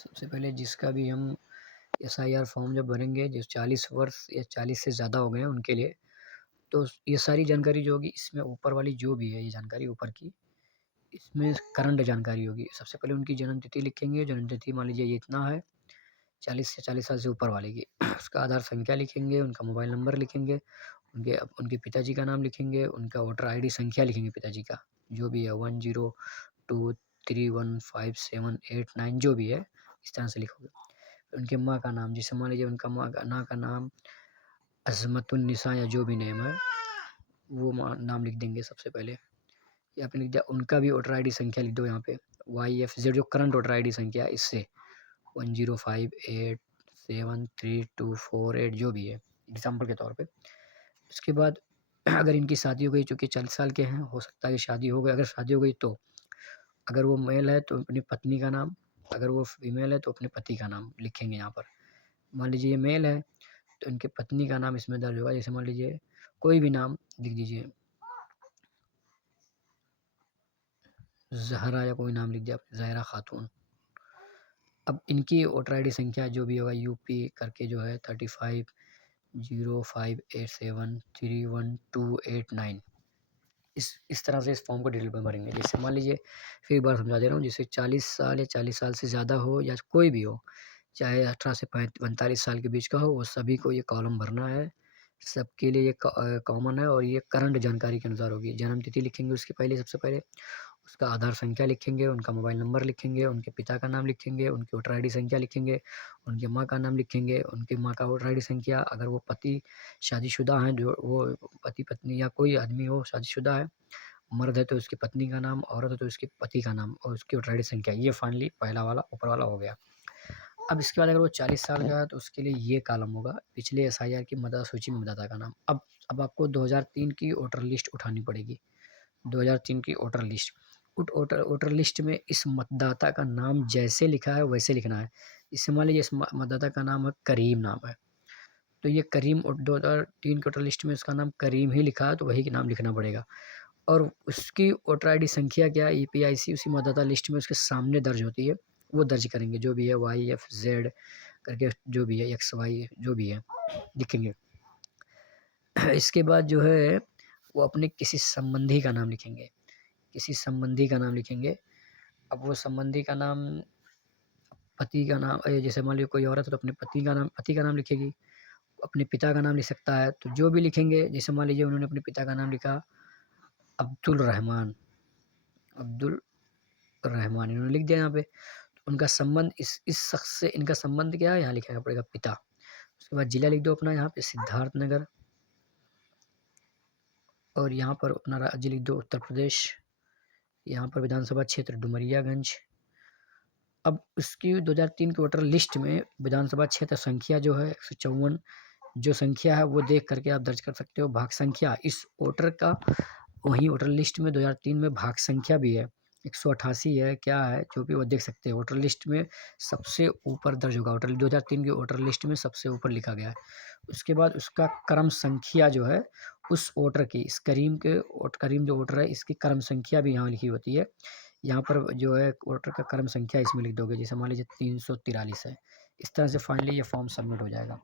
सबसे पहले जिसका भी हम एसआईआर फॉर्म जब भरेंगे, जो 40 वर्ष या 40 से ज़्यादा हो गए हैं उनके लिए, तो ये सारी जानकारी जो होगी इसमें ऊपर वाली जो भी है ये जानकारी ऊपर की, इसमें करंट जानकारी होगी। सबसे पहले उनकी जन्म तिथि लिखेंगे, जन्म तिथि मान लीजिए ये इतना है, 40 से 40 साल से ऊपर वाले की। उसका आधार संख्या लिखेंगे, उनका मोबाइल नंबर लिखेंगे, उनके पिताजी का नाम लिखेंगे, उनका वोटर आईडी संख्या लिखेंगे पिताजी का, जो भी है 10231578 9 जो भी है, इस तरह से लिखोगे। उनकी माँ का नाम, जैसे मान लीजिए उनका माँ का नाम अज़मतुन्निसा या जो भी नेम है, वो नाम लिख देंगे सबसे पहले। या फिर लिख दिया, उनका भी वोटर आईडी संख्या लिख दो यहाँ पे, YFZ जो करंट वोटर आईडी संख्या है इससे 10587324 जो भी है, एग्जाम्पल के तौर पे। उसके बाद अगर इनकी शादी हो गई, चूँकि 40 साल के हैं, हो सकता है कि शादी हो गई। अगर शादी हो गई तो अगर वो मेल है तो अपनी पत्नी का नाम, अगर वो फीमेल है तो अपने पति का नाम लिखेंगे यहाँ पर। मान लीजिए ये मेल है तो इनके पत्नी का नाम इसमें दर्ज होगा। जैसे मान लीजिए कोई भी नाम लिख दीजिए, ज़हरा या कोई नाम लिख दिया, ज़हरा खातून। अब इनकी वोटर आईडी संख्या जो भी होगा यूपी करके जो है 350587311289, इस तरह से इस फॉर्म को डिटेल में भरेंगे। जैसे मान लीजिए फिर एक बार समझा दे रहा हूँ, जैसे 40 साल या 40 साल से ज़्यादा हो या कोई भी हो, चाहे 18 से 45 साल के बीच का हो, वो सभी को ये कॉलम भरना है। सबके लिए ये कॉमन है और ये करंट जानकारी के अनुसार होगी। जन्म तिथि लिखेंगे उसके पहले, सबसे पहले उसका आधार संख्या लिखेंगे, उनका मोबाइल नंबर लिखेंगे, उनके पिता का नाम लिखेंगे, उनकी वोटर आईडी संख्या लिखेंगे, उनकी माँ का नाम लिखेंगे, उनकी माँ का वोटर आईडी संख्या। अगर वो पति शादीशुदा हैं, जो वो पति पत्नी या कोई आदमी हो शादीशुदा है, मर्द है तो उसकी पत्नी का नाम, औरत है तो उसके पति का नाम और उसकी वोटर आईडी संख्या। ये फाइनली पहला वाला ऊपर वाला हो गया। अब इसके बाद अगर वो 40 साल का है तो उसके लिए ये कॉलम होगा, पिछले एसआईआर की मतदाता सूची में मतदाता का नाम। अब आपको 2003 की वोटर लिस्ट उठानी पड़ेगी। 2003 की वोटर लिस्ट, वोटर लिस्ट में इस मतदाता का नाम जैसे लिखा है वैसे लिखना है। जैसे मान लीजिए इस मतदाता का नाम है करीम, नाम है तो ये करीम, 2003 की वोटर लिस्ट में उसका नाम करीम ही लिखा है तो वही नाम लिखना पड़ेगा। और उसकी वोटर आईडी संख्या क्या है, EPIC उसी मतदाता लिस्ट में उसके सामने दर्ज होती है, वो दर्ज करेंगे, जो भी है YFZ करके जो भी है, XY जो भी है लिखेंगे। इसके बाद जो है वो अपने किसी संबंधी का नाम लिखेंगे, किसी संबंधी का नाम लिखेंगे। अब वो संबंधी का नाम, पति का नाम, जैसे मान लीजिए कोई औरत है तो अपने पति का नाम लिखेगी, अपने पिता का नाम लिख सकता है। तो जो भी लिखेंगे, जैसे मान लीजिए उन्होंने अपने पिता का नाम लिखा अब्दुल रहमान, अब्दुल रहमान इन्होंने लिख दिया यहाँ पे। तो उनका संबंध इस शख्स से, इनका संबंध क्या है, यहाँ लिखना पड़ेगा पिता। उसके बाद जिला लिख दो अपना, यहाँ पे सिद्धार्थ नगर, और यहाँ पर अपना राज्य लिख दो उत्तर प्रदेश, यहाँ पर विधानसभा क्षेत्र डुमरियागंज। अब उसकी 2003 की वोटर लिस्ट में विधानसभा क्षेत्र संख्या जो है 154 जो संख्या है वो देख करके आप दर्ज कर सकते हो। भाग संख्या इस वोटर का, वहीं वोटर लिस्ट में 2003 में भाग संख्या भी है, 188 है, क्या है जो भी वो देख सकते हैं। वोटर लिस्ट में सबसे ऊपर दर्ज होगा, वोटर 2003 की वोटर लिस्ट में सबसे ऊपर लिखा गया है। उसके बाद उसका क्रम संख्या जो है उस वोटर की, इस करीम जो वोटर है इसकी क्रम संख्या भी यहाँ लिखी होती है। यहाँ पर जो है वोटर का क्रम संख्या इसमें लिख दोगे, जैसे मान लीजिए 343 है। इस तरह से फाइनली ये फॉर्म सबमिट हो जाएगा।